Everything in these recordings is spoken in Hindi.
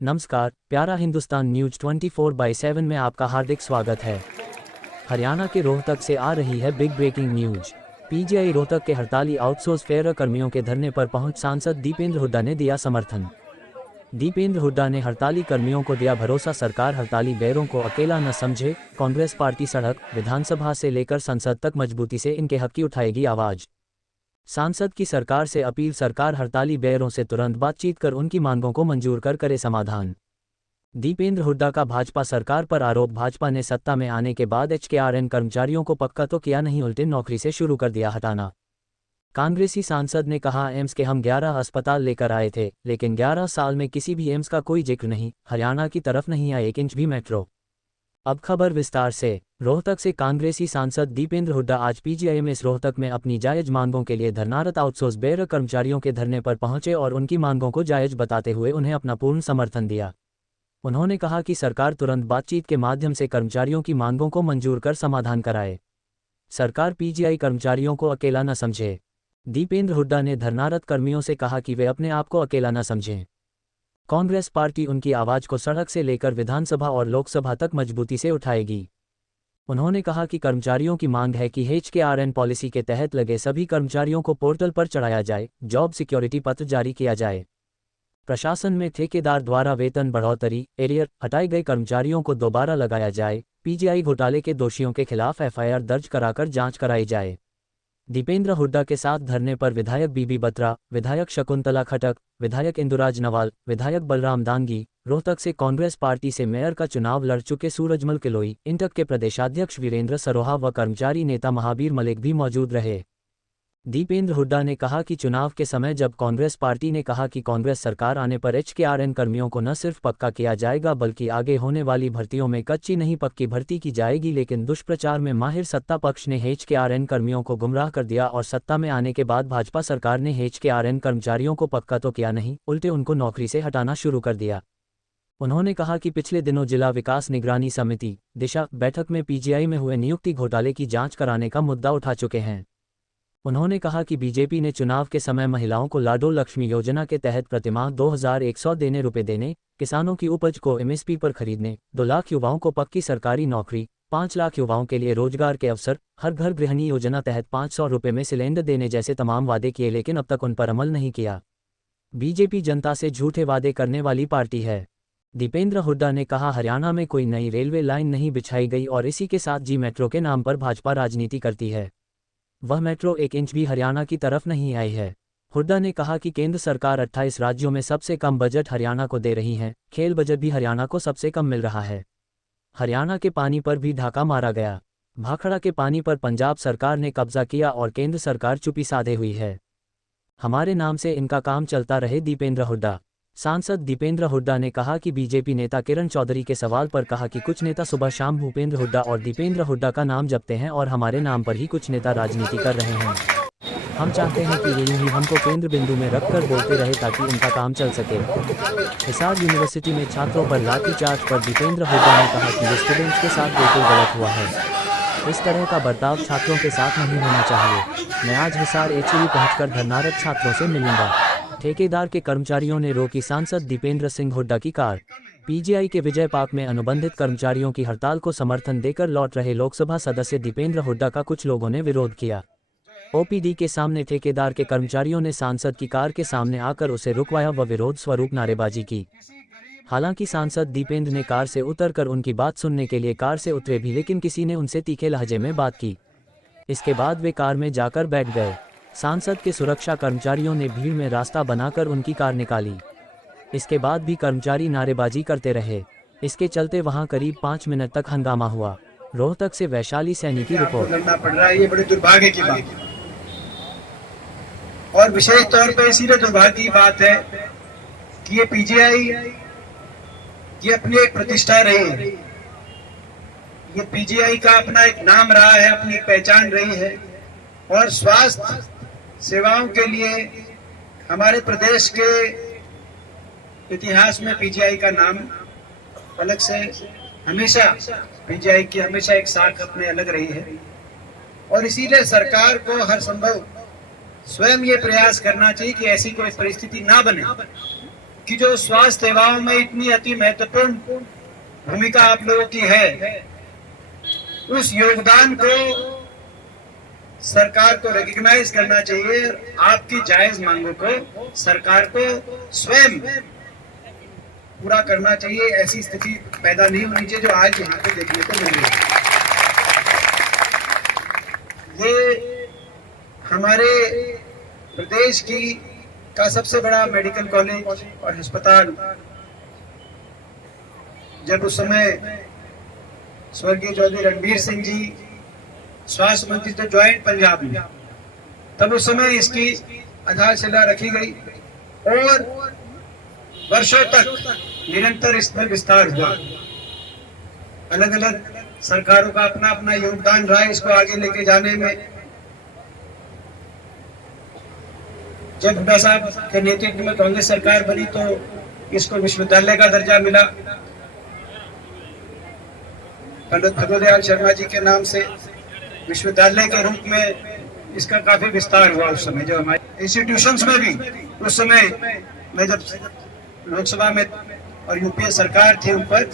नमस्कार, प्यारा हिंदुस्तान न्यूज 24/7 में आपका हार्दिक स्वागत है। हरियाणा के रोहतक से आ रही है big breaking news. PGI Rohtak के हड़ताली आउटसोर्स फेयर कर्मियों के धरने पर पहुंच सांसद दीपेंद्र हुड्डा ने दिया समर्थन। दीपेंद्र हुड्डा ने हड़ताली कर्मियों को दिया भरोसा, सरकार हड़ताली बेरों को अकेला न समझे। कांग्रेस पार्टी सड़क, विधानसभा से लेकर संसद तक मजबूती से इनके हक की उठाएगी आवाज। सांसद की सरकार से अपील, सरकार हड़ताली बेरों से तुरंत बातचीत कर उनकी मांगों को मंजूर कर करे समाधान। दीपेंद्र हुड्डा का भाजपा सरकार पर आरोप, भाजपा ने सत्ता में आने के बाद एचकेआरएन कर्मचारियों को पक्का तो किया नहीं, उल्टे नौकरी से शुरू कर दिया हटाना। कांग्रेसी सांसद ने कहा, एम्स के हम 11 अस्पताल लेकर आए थे, लेकिन 11 साल में किसी भी एम्स का कोई जिक्र नहीं, हरियाणा की तरफ नहीं आया 1 इंच भी मेट्रो। अब खबर विस्तार से। रोहतक से कांग्रेसी सांसद दीपेंद्र हुड्डा आज पीजीआईएमएस रोहतक में अपनी जायज मांगों के लिए धरनारत आउटसोर्स बेयर कर्मचारियों के धरने पर पहुंचे और उनकी मांगों को जायज बताते हुए उन्हें अपना पूर्ण समर्थन दिया। उन्होंने कहा कि सरकार तुरंत बातचीत के माध्यम से कर्मचारियों की मांगों को मंजूर कर समाधान कराए। सरकार पीजीआई कर्मचारियों को अकेला न समझे। दीपेंद्र हुड्डा ने धरनारत कर्मियों से कहा कि वे अपने आप को अकेला न समझें। कांग्रेस पार्टी उनकी आवाज को सड़क से लेकर विधानसभा और लोकसभा तक मजबूती से उठाएगी। उन्होंने कहा कि कर्मचारियों की मांग है कि एचकेआरएन पॉलिसी के तहत लगे सभी कर्मचारियों को पोर्टल पर चढ़ाया जाए, जॉब सिक्योरिटी पत्र जारी किया जाए। प्रशासन में ठेकेदार द्वारा वेतन बढ़ोतरी, एरियर हटाए गए कर्मचारियों को दोबारा लगाया जाए। पीजीआई घोटाले के दोषियों के खिलाफ एफआईआर दर्ज कराकर जांच कराई जाए। दीपेंद्र हुड्डा के साथ धरने पर विधायक बीबी बत्रा, विधायक शकुंतला खटक, विधायक इंदुराज नवाल, विधायक बलराम दांगी, रोहतक से कांग्रेस पार्टी से मेयर का चुनाव लड़ चुके सूरजमल किलोई, इंटक के प्रदेशाध्यक्ष वीरेंद्र सरोहा व कर्मचारी नेता महावीर मलिक भी मौजूद रहे। दीपेंद्र हुड्डा ने कहा कि चुनाव के समय जब कांग्रेस पार्टी ने कहा कि कांग्रेस सरकार आने पर एचकेआरएन कर्मियों को न सिर्फ पक्का किया जाएगा बल्कि आगे होने वाली भर्तियों में कच्ची नहीं पक्की भर्ती की जाएगी, लेकिन दुष्प्रचार में माहिर सत्ता पक्ष ने एचकेआरएन कर्मियों को गुमराह कर दिया और सत्ता में आने के बाद भाजपा सरकार ने एचकेआरएन कर्मचारियों को पक्का तो किया नहीं, उल्टे उनको नौकरी से हटाना शुरू कर दिया। उन्होंने कहा कि पिछले दिनों जिला विकास निगरानी समिति दिशा बैठक में पीजीआई में हुए नियुक्ति घोटाले की जांच कराने का मुद्दा उठा चुके हैं। उन्होंने कहा कि बीजेपी ने चुनाव के समय महिलाओं को लाडो लक्ष्मी योजना के तहत प्रतिमाह 2100 रुपये देने, किसानों की उपज को एमएसपी पर खरीदने, 2 लाख युवाओं को पक्की सरकारी नौकरी, 5 लाख युवाओं के लिए रोजगार के अवसर, हर घर गृहिणी योजना तहत 500 रुपये में सिलेंडर देने जैसे तमाम वादे किए, लेकिन अब तक उन पर अमल नहीं किया। बीजेपी जनता से झूठे वादे करने वाली पार्टी है। दीपेंद्र हुड्डा ने कहा, हरियाणा में कोई नई रेलवे लाइन नहीं बिछाई गई और इसी के साथ जी मेट्रो के नाम पर भाजपा राजनीति करती है। वह मेट्रो 1 इंच भी हरियाणा की तरफ नहीं आई है। हुड्डा ने कहा कि केंद्र सरकार 28 राज्यों में सबसे कम बजट हरियाणा को दे रही है, खेल बजट भी हरियाणा को सबसे कम मिल रहा है। हरियाणा के पानी पर भी ढाका मारा गया। भाखड़ा के पानी पर पंजाब सरकार ने कब्जा किया और केंद्र सरकार चुप्पी साधे हुई है। हमारे नाम से इनका काम चलता रहे। दीपेंद्र हुड्डा। सांसद दीपेंद्र हुड्डा ने कहा कि बीजेपी नेता किरण चौधरी के सवाल पर कहा कि कुछ नेता सुबह शाम भूपेंद्र हुड्डा और दीपेंद्र हुड्डा का नाम जपते हैं और हमारे नाम पर ही कुछ नेता राजनीति कर रहे हैं। हम चाहते हैं कि ये ही हमको केंद्र बिंदु में रखकर बोलते रहे ताकि इनका काम चल सके। हिसार यूनिवर्सिटी में छात्रों पर लाठीचार्ज पर दीपेंद्र हुड्डा ने कहा कि ये स्टूडेंट्स के साथ बिल्कुल गलत हुआ है। इस तरह का बर्ताव छात्रों के साथ नहीं होना चाहिए। मैं आज हिसार एचयूयू पहुंचकर धरनारत छात्रों से मिलूंगा। ठेकेदार के कर्मचारियों ने रोकी सांसद दीपेंद्र सिंह हुड्डा की कार। पीजीआई के विजय पार्क में अनुबंधित कर्मचारियों की हड़ताल को समर्थन देकर लौट रहे लोकसभा सदस्य दीपेंद्र हुड्डा का कुछ लोगों ने विरोध किया। ओपीडी के सामने ठेकेदार के कर्मचारियों ने सांसद की कार के सामने आकर उसे रुकवाया व विरोध स्वरूप नारेबाजी की। हालांकि सांसद दीपेंद्र ने कार से उतरकर उनकी बात सुनने के लिए कार से उतरे भी, लेकिन किसी ने उनसे तीखे लहजे में बात की। इसके बाद वे कार में जाकर बैठ गए। सांसद के सुरक्षा कर्मचारियों ने भीड़ में रास्ता बनाकर उनकी कार निकाली। इसके बाद भी कर्मचारी नारेबाजी करते रहे। इसके चलते वहां करीब 5 मिनट तक हंगामा हुआ। रोहतक से वैशाली सैनी की रिपोर्ट। करना पड़ रहा है, ये बड़े दुर्भाग्य की बात है और विशेष तौर पर इसीलिए दुर्भाग्य की बात है कि ये पीजीआई ये अपनी एक प्रतिष्ठा रही है। ये पीजीआई का अपना एक नाम रहा है, अपनी पहचान रही है और स्वास्थ्य सेवाओं के लिए हमारे प्रदेश के इतिहास में पीजीआई का नाम अलग से हमेशा पीजीआई की हमेशा एक साख अपने अलग रही है और इसीलिए सरकार को हर संभव स्वयं ये प्रयास करना चाहिए कि ऐसी कोई परिस्थिति ना बने कि जो स्वास्थ्य सेवाओं में इतनी अति महत्वपूर्ण भूमिका आप लोगों की है, उस योगदान को सरकार को रिकॉग्नाइज करना चाहिए। आपकी जायज मांगों को सरकार को स्वयं पूरा करना चाहिए। ऐसी स्थिति पैदा नहीं होनी चाहिए जो आज यहाँ पे देखने को मिल रही है। ये हमारे प्रदेश का सबसे बड़ा मेडिकल कॉलेज और अस्पताल, जब उस समय स्वर्गीय चौधरी रणबीर सिंह जी स्वास्थ्य मंत्री थे ज्वाइंट पंजाब में, तब उस समय इसकी आधारशिला रखी गई और वर्षों तक निरंतर इसमें विस्तार हुआ। अलग अलग सरकारों का अपना अपना योगदान रहा इसको आगे लेके जाने में। जब हुड्डा साहब के नेतृत्व में कांग्रेस सरकार बनी तो इसको विश्वविद्यालय का दर्जा मिला। पंडित भगवदयाल शर्मा जी के नाम से विश्वविद्यालय के रूप में इसका काफी विस्तार हुआ। उस समय जो हमारे इंस्टीट्यूशंस में भी, उस समय मैं जब लोकसभा में और यूपीए सरकार थी ऊपर,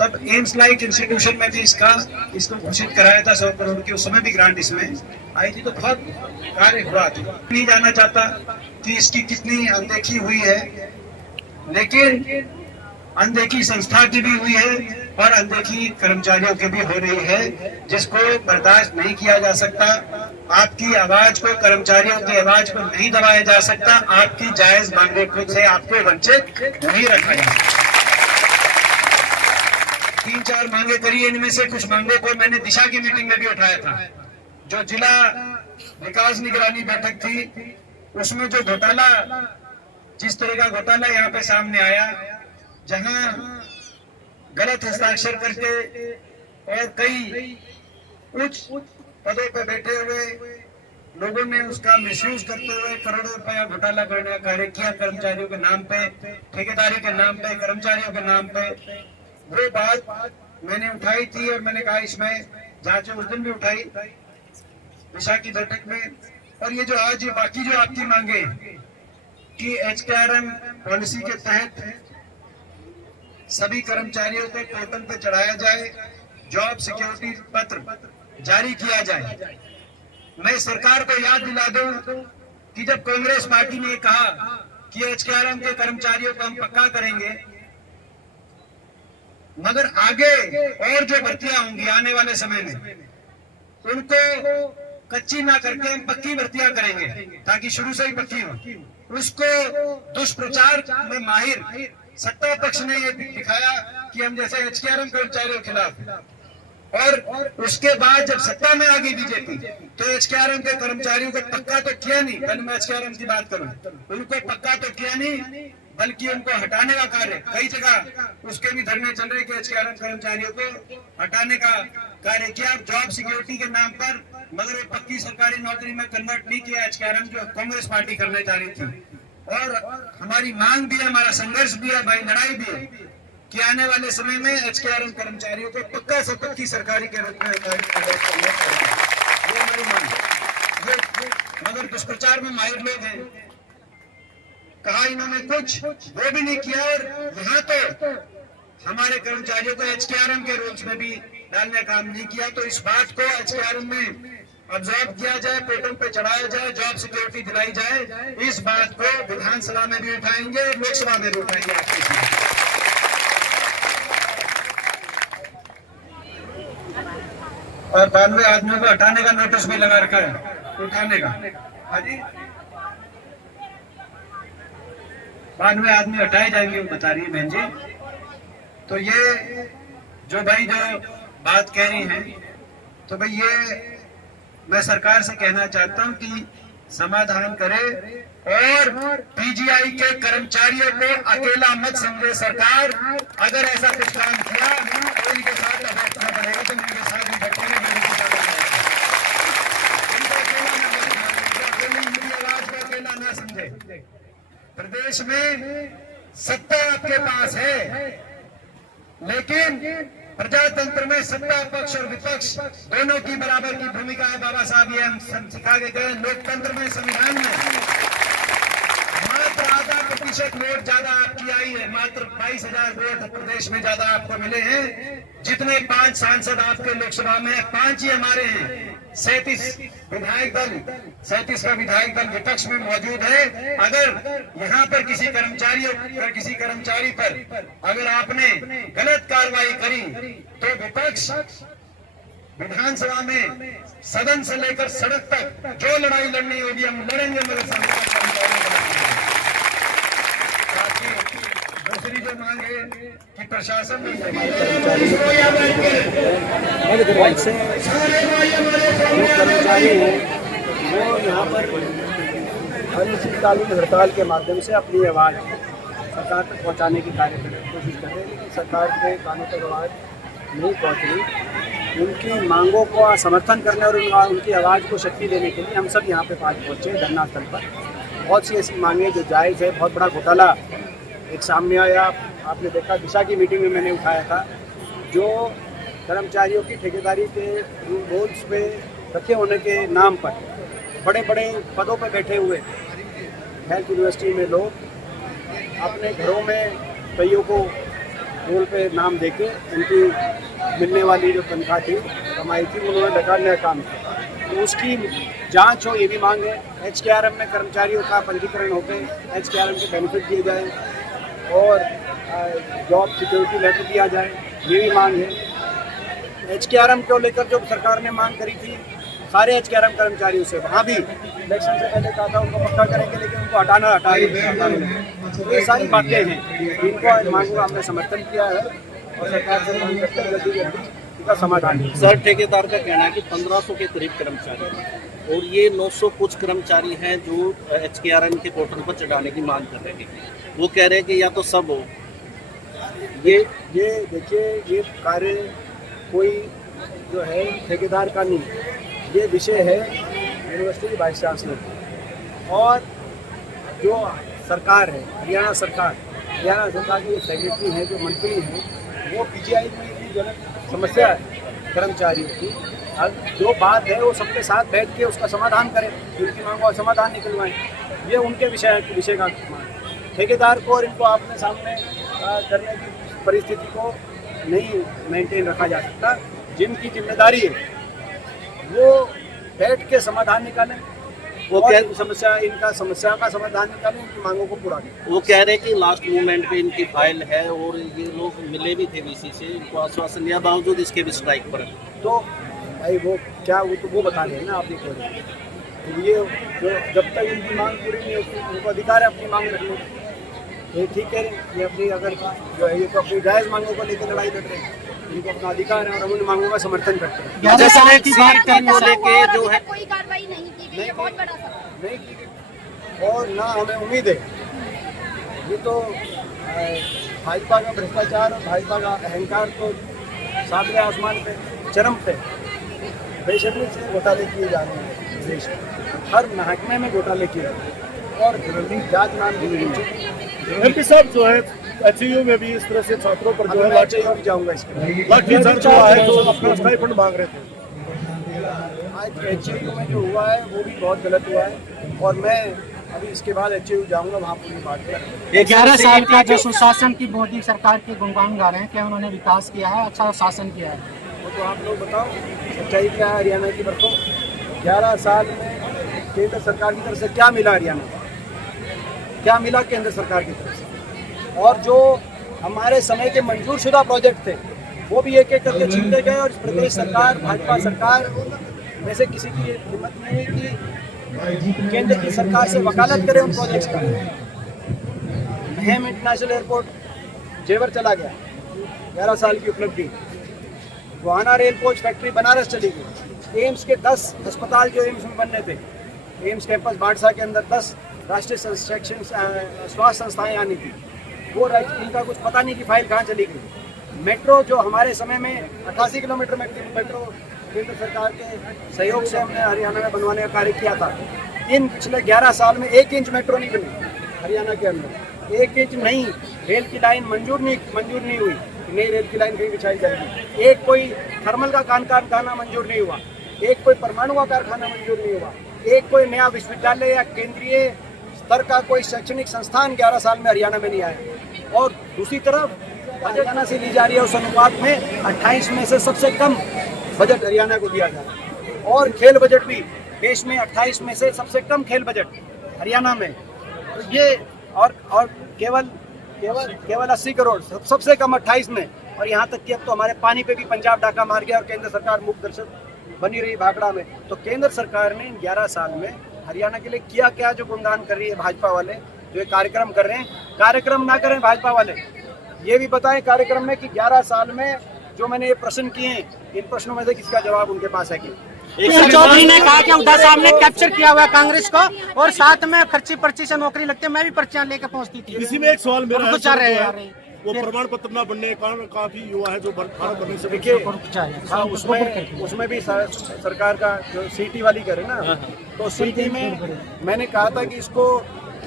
तब एम्स लाइक इंस्टीट्यूशन में भी इसको घोषित कराया था 100 करोड़ की। उस समय भी ग्रांट इसमें आई थी, तो बहुत कार्य हुआ था। नहीं जाना चाहता कि इसकी कितनी अनदेखी हुई है, लेकिन अनदेखी संस्था की भी हुई है और अनदेखी कर्मचारियों की भी हो रही है, जिसको बर्दाश्त नहीं किया जा सकता। आपकी आवाज को, कर्मचारियों की आवाज को नहीं दबाया जा सकता। आपकी जायज मांगों को से आपको वंचित नहीं रखा जा सकता। 3-4 मांगे करी, इनमें से कुछ मांगों को मैंने दिशा की मीटिंग में भी उठाया था। जो जिला विकास निगरानी बैठक थी, उसमें जो घोटाला, जिस तरह का घोटाला यहाँ पे सामने आया, जहां गलत हस्ताक्षर करके और कई उच्च पदों पर बैठे हुए लोगों ने उसका मिसयूज करते हुए करोड़ों रुपया घोटाला करने का कार्य किया, कर्मचारियों के नाम पे, ठेकेदारी के नाम पे, कर्मचारियों के नाम पे। वो बात मैंने उठाई थी और मैंने कहा इसमें जांच उस दिन भी उठाई दिशा की बैठक में। और ये जो आज ये बाकी जो आपकी मांगे कि HKRM पॉलिसी के तहत सभी कर्मचारियों को पोर्टल पर चढ़ाया जाए, जॉब सिक्योरिटी पत्र जारी किया जाए। मैं सरकार को याद दिला दूं कि जब कांग्रेस पार्टी ने कहा कि HKRM के कर्मचारियों को हम पक्का करेंगे, मगर आगे और जो भर्तियां होंगी आने वाले समय में, उनको कच्ची ना करके हम पक्की भर्तियां करेंगे ताकि शुरू से ही पक्की हो। उसको दुष्प्रचार में माहिर सत्ता पक्ष ने ये दिखाया कि हम जैसे HKRM कर्मचारियों के खिलाफ, और उसके बाद जब सत्ता में आ गई बीजेपी तो HKRM के कर्मचारियों को पक्का तो किया नहीं। पहले मैं HKRM की बात करूं, उनको पक्का तो किया नहीं, बल्कि उनको हटाने का कार्य, कई जगह उसके भी धरने चल रहे कि HKRM कर्मचारियों को हटाने का कार्य किया जॉब सिक्योरिटी के नाम पर, मगर वो पक्की सरकारी नौकरी में कन्वर्ट नहीं किया HKRM, जो कांग्रेस पार्टी करने जा रही थी। और हमारी मांग भी है, हमारा संघर्ष भी है, भाई लड़ाई भी है कि आने वाले समय में HKRM कर्मचारियों को पक्का से पक्की सरकारी के रूप में हमारी मांग है। मगर दुष्प्रचार में माहिर लोग हैं, कहा इन्होंने कुछ, वो भी नहीं किया। और यहाँ तो हमारे कर्मचारियों को HKRM के रूल्स में भी डालने का काम नहीं किया। तो इस बात को HKRM में ऑब्जर्व किया जाए, पोर्टल पे चढ़ाया जाए, जॉब सिक्योरिटी दिलाई जाए। इस बात को विधानसभा में भी उठाएंगे, लोकसभा में भी उठाएंगे आपके साथ। और 92 आदमियों को हटाने का नोटिस भी लगा रखा है, उठाने का। हाँ जी, 92 आदमी हटाए जाएंगे, वो बता रही है बहन जी। तो ये जो भाई जो बात कह रही है, तो भाई ये मैं सरकार से कहना चाहता हूं कि समाधान करे और पीजीआई के कर्मचारियों को अकेला मत समझे सरकार। अगर ऐसा कुछ काम किया तो इनके साथ बैठना पड़ेगा, तो इनके साथ भी बैठेंगे। आवाज को अकेला ना समझे। प्रदेश में सत्ता आपके पास है, लेकिन प्रजातंत्र में सत्ता पक्ष और विपक्ष दोनों की बराबर की भूमिका है। बाबा साहब ये हम सिखा के गए। लोकतंत्र में, संविधान में मात्र आधा प्रतिशत वोट ज्यादा आपकी आई है, मात्र 22,000 वोट प्रदेश में ज्यादा आपको मिले हैं। जितने 5 सांसद आपके लोकसभा में 5 ही हमारे हैं। 37 विधायक दल, 37 का विधायक दल विपक्ष में मौजूद है। अगर यहाँ पर किसी कर्मचारी पर अगर आपने गलत कार्रवाई करी तो विपक्ष विधानसभा में सदन से लेकर सड़क तक जो लड़ाई लड़नी होगी हम लड़ेंगे। मेरे दूसरी जो मांग है कि प्रशासन कर्मचारी हैं वो यहाँ पर अनिश्चितकालीन हड़ताल के माध्यम से अपनी आवाज़ सरकार तक पहुँचाने की कोशिश कर रहे हैं, लेकिन सरकार के कानों तक आवाज़ नहीं पहुँच रही। उनकी मांगों को समर्थन करने और उनकी आवाज़ को शक्ति देने के लिए हम सब यहाँ पे आज पहुँचे धरना स्थल पर। बहुत सी ऐसी मांगे जो जायज़ है। बहुत बड़ा घोटाला एक सामने आया, आपने देखा दिशा की मीटिंग में मैंने उठाया था, जो कर्मचारियों की ठेकेदारी के रोल्स पे रखे होने के नाम पर बड़े बड़े पदों पर बैठे हुए हेल्थ यूनिवर्सिटी में लोग अपने घरों में कईयों को रोल पे नाम देके उनकी मिलने वाली जो तनख्वाह थी, कमाई थी, उन्होंने नकारने का काम किया। तो उसकी जांच हो, ये भी मांग है। HKRM में कर्मचारियों का पंजीकरण होकर HKRM के बेनिफिट दिए जाए और जॉब सिक्योरिटी लेटर दिया जाए, ये भी मांग है। HKRM को लेकर जो सरकार ने मांग करी थी सारे HKRM कर्मचारियों से, वहाँ भी इलेक्शन से पहले कहा था उनको पक्का करेंगे, लेकिन उनको हटाना। ये सारी बातें हैं, इनको मांगों का हमने समर्थन किया है और सरकार से मांग करते हैं जल्दी इसका समाधान। सर, ठेकेदार का कहना है कि 1500 के करीब कर्मचारी हैं और ये 900 कुछ कर्मचारी हैं जो HKRM के पोर्टल पर चढ़ाने की मांग कर रहे हैं। वो कह रहे हैं कि या तो सब हो। ये देखिए, ये कार्य कोई जो है ठेकेदार का नहीं, ये विषय है यूनिवर्सिटी वाइस चांसलर की। और जो सरकार है, हरियाणा सरकार की जो सेक्रेटरी हैं, जो मंत्री हैं, वो PGI में इतनी जो समस्या है कर्मचारियों की, अब जो बात है वो सबके साथ बैठ के उसका समाधान करें, उनकी मांगों का समाधान निकलवाएं। ये उनके विषय का ठेकेदार को और इनको अपने सामने करने की परिस्थिति को नहीं मेंटेन रखा जा सकता। जिनकी जिम्मेदारी है वो बैठ के समाधान निकालें, वो इनका समस्या का समाधान निकालें, इनकी मांगों को पूरा करें। वो कह रहे हैं कि लास्ट मोमेंट पे इनकी फाइल है और ये लोग मिले भी थे VC से, इनको आश्वासन दिया, बावजूद इसके भी स्ट्राइक पर। तो भाई वो क्या, वो बता रहे हैं ना, आप नहीं कह रहे। तो ये जो जब तक इनकी मांग पूरी नहीं होती, उनको अधिकार है अपनी मांग रखने की। ये ठीक है, ये अपनी अगर जो है ये तो अपनी जायज़ मांगों को लेकर लड़ाई लड़ रहे हैं, इनको अपना अधिकार है और हम उन मांगों का समर्थन करते हैं। कोई कार्रवाई नहीं की गई, बहुत बड़ा सवाल नहीं की गई और ना हमें उम्मीद है। ये तो भाजपा का भ्रष्टाचार और भाजपा का अहंकार तो सातवें आसमान पे, चरम पे, बेशर्मी से घोटाले किए जा रहे हैं। देश में हर महकमे में घोटाले किए जा रहे हैं और जांच नाम MP साहब जो है HAU में भी इस तरह से छात्रों पर जो है लाठी जाऊँगा इसके लाठीचार्ज हुआ है, तो अपना स्टाइपेंड मांग रहे थे। आज HAU में जो हुआ है वो भी बहुत गलत हुआ है और मैं अभी इसके बाद HAU जाऊँगा, वहाँ पूरी बात करेंगे। 11 साल का जो सुशासन की मोदी सरकार के गुणगान गा रहे हैं, क्या उन्होंने विकास किया है, अच्छा शासन किया है? वो तो आप लोग बताओ सच्चाई क्या है हरियाणा की तरफ। 11 साल में केंद्र सरकार की तरफ से क्या मिला हरियाणा को, क्या मिला केंद्र सरकार की तरफ से? और जो हमारे समय के मंजूर शुदा प्रोजेक्ट थे वो भी एक एक करके छीनते गए और प्रदेश सरकार, भाजपा सरकार में से किसी की हिम्मत नहीं हुई कि केंद्र की सरकार से वकालत करे उन प्रोजेक्ट्स का। अहम इंटरनेशनल एयरपोर्ट जेवर चला गया, 11 साल की उपलब्धि। Gohana rail coach factory Banaras चली गई। एम्स के 10 अस्पताल जो एम्स में बनने थे, एम्स कैंपस बाड़सा के अंदर 10 राष्ट्रीय शैक्षणिक स्वास्थ्य संस्थाएं आनी थी, वो इनका कुछ पता नहीं कि फाइल कहाँ चली गई। मेट्रो जो हमारे समय में 88 किलोमीटर मेट्रो केंद्र सरकार के सहयोग से हमने हरियाणा में बनवाने का कार्य किया था। इन पिछले 11 साल में 1 इंच मेट्रो नहीं बनी हरियाणा के अंदर, 1 इंच नहीं। रेल की लाइन मंजूर नहीं हुई, नई रेल की लाइन कहीं बिछाई जाएगी। एक कोई थर्मल का कारखाना मंजूर नहीं हुआ, एक कोई परमाणु का कारखाना मंजूर नहीं हुआ, एक कोई नया विश्वविद्यालय या केंद्रीय स्तर का कोई शैक्षणिक संस्थान 11 साल में हरियाणा में नहीं आया। और दूसरी तरफ हरियाणा से ली जा रही है उस अनुपात में 28 में से सबसे कम बजट हरियाणा को दिया जा रहा है। और खेल बजट भी देश में 28 में से सबसे कम खेल बजट हरियाणा में। तो ये और केवल 80 करोड़ सबसे कम 28 में। और यहाँ तक कि अब तो हमारे पानी पे भी पंजाब डाका मार गया और केंद्र सरकार मुख्य दर्शक बनी रही भाखड़ा में। तो केंद्र सरकार ने 11 साल में हरियाणा के लिए किया क्या जो गुणगान कर रही है भाजपा वाले, जो ये कार्यक्रम कर रहे हैं। कार्यक्रम ना करें भाजपा वाले, ये भी बताएं कार्यक्रम में कि 11 साल में जो मैंने ये प्रश्न किए हैं, इन प्रश्नों में से किसका जवाब उनके पास है कि चौधरी ने कहा कि हुड्डा साहब ने कैप्चर किया हुआ है कांग्रेस को और साथ में खर्ची पर्ची से नौकरी लगती है। मैं भी पर्चियां लेकर पहुंचती थी। इसी में एक सवाल मेरा है, चाह रहे हैं वो प्रमाण पत्र न बनने के कारण काफी युवा है जो भारत बनने से देखिए हाँ, उसमें भी सरकार का जो सीटी वाली करे ना, तो सीटी में मैंने कहा था कि इसको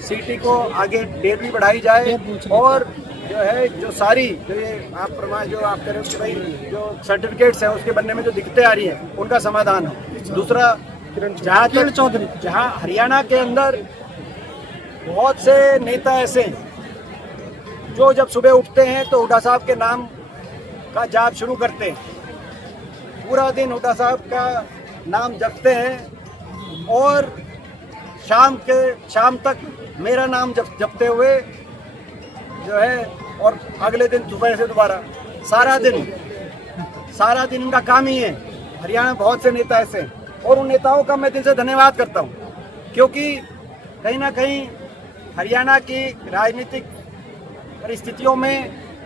सीटी को आगे डेट भी बढ़ाई जाए और जो है जो सारी जो ये आप प्रमाण जो आप कह रहे हो कि भाई जो सर्टिफिकेट्स है उसके बनने में जो दिक्कतें आ रही हैं उनका समाधान हो। दूसरा जहाँ हरियाणा के अंदर बहुत से नेता ऐसे हैं जो जब सुबह उठते हैं तो हुड्डा साहब के नाम का जाप शुरू करते हैं, पूरा दिन हुड्डा साहब का नाम जपते हैं और शाम तक मेरा नाम जपते हुए जो है और अगले दिन सुबह से दोबारा सारा दिन इनका काम ही है। हरियाणा में बहुत से नेता ऐसे हैं और उन नेताओं का मैं दिल से धन्यवाद करता हूँ, क्योंकि कहीं ना कहीं हरियाणा की राजनीतिक परिस्थितियों में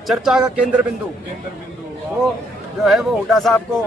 चर्चा का केंद्र बिंदु वो जो है वो हुड्डा साहब को